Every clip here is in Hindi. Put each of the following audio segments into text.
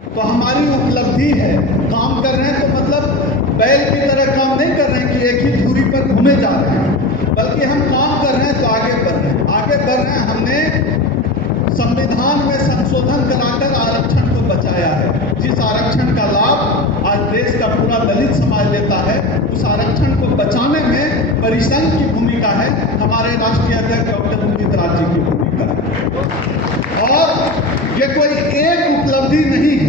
तो हमारी उपलब्धि है। काम कर रहे हैं तो मतलब बैल की तरह काम नहीं कर रहे हैं कि एक ही धुरी पर घूमे जा रहे हैं, बल्कि हम काम कर रहे हैं तो आगे बढ़ रहे हैं। आगे बढ़ रहे हैं। हमने संविधान में संशोधन कराकर आरक्षण को बचाया है। जिस आरक्षण का लाभ आज देश का पूरा दलित समाज लेता है, उस आरक्षण को बचाने में परिसंघ की भूमिका है, हमारे राष्ट्रीय अध्यक्ष डॉक्टर उदित राज जी की भूमिका है। और ये कोई एक उपलब्धि नहीं है,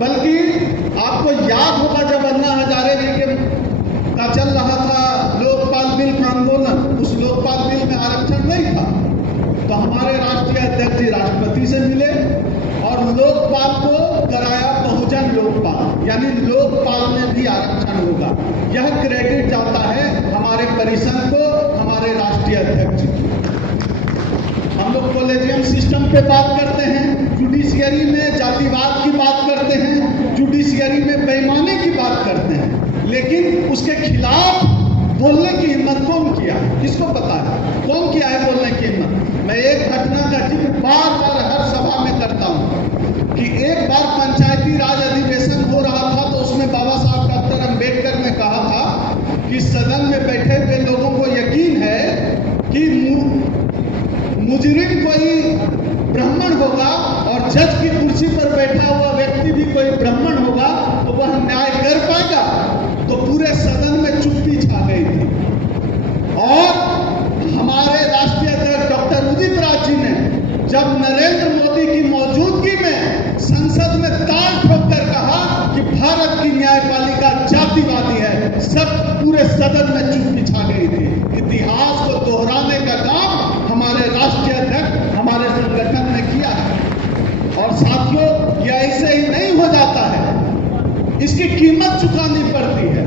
बल्कि आपको याद होगा जब अन्ना हजारे जी का चल रहा था लोकपाल बिल का आंदोलन, उस लोकपाल बिल में आरक्षण नहीं था, तो हमारे राष्ट्रीय अध्यक्ष जी राष्ट्रपति से मिले और लोकपाल को कराया बहुजन लोकपाल, यानी लोकपाल में भी आरक्षण होगा। यह क्रेडिट जाता है हमारे परिसंघ को, हमारे राष्ट्रीय अध्यक्ष जी। हम लोग कॉलेजियम सिस्टम पे बात करते हैं, जुडिशियरी में जातिवाद की बात करते हैं, जुडिशियरी में बेईमानी की बात करते हैं, लेकिन उसके खिलाफ बोलने की हिम्मत कौन किया? किसको पता है कौन किया है बोलने की हिम्मत? मैं एक घटना का जिक्र बार बार हर सभा में करता हूं कि एक बार पंचायती राज अधिवेशन हो रहा था, तो उसमें बाबा साहब डॉक्टर अम्बेडकर ने कहा था कि सदन में बैठे हुए लोगों को यकीन है कि मुजरिम कोई ब्राह्मण होगा और जज की कुर्सी पर बैठा हुआ व्यक्ति भी कोई ब्राह्मण होगा, तो वह न्याय कर पाएगा। तो पूरे सदन में चुप्पी छा गई थी और हमारे राष्ट्रीय अध्यक्ष डॉक्टर उदित राज जी ने जब नरेंद्र मोदी की मौजूदगी में संसद में ताल ठोककर कहा कि भारत की न्यायपालिका जातिवादी है, सब पूरे सदन में चुप्पी छा गई थी। इतिहास को दोहराने का काम हमारे राष्ट्रीय अध्यक्ष हमारे संगठन ने किया है। और साथियों, यह ऐसे ही नहीं हो जाता है, इसकी कीमत चुकानी पड़ती है।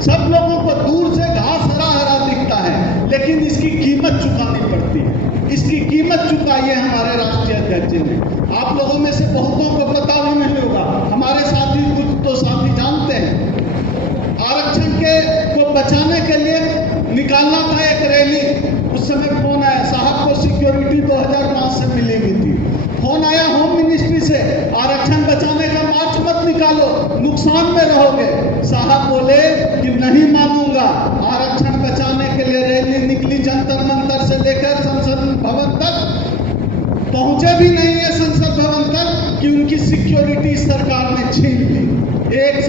सब लोगों को दूर से घास हरा हरा दिखता है, लेकिन इसकी कीमत चुकानी पड़ती है। इसकी कीमत चुकाई है हमारे राष्ट्रीय अध्यक्ष जी ने। आप लोगों में से बहुतों को पता भी नहीं होगा, हमारे साथी कुछ तो साथी जानते हैं। आरक्षण को बचाने के लिए निकालना था एक रैली, उस समय फोन आया, साहब को सिक्योरिटी 2005 से मिली हुई थी। फोन आया होम मिनिस्ट्री से, आरक्षण बचाने का मार्च मत निकालो, नुकसान में रहोगे। साहब बोले कि नहीं मानूंगा। आरक्षण बचाने के लिए रैली निकली, जंतर मंतर से लेकर संसद भवन तक पहुंचे भी नहीं है संसद भवन तक कि उनकी सिक्योरिटी सरकार ने छीन ली। एक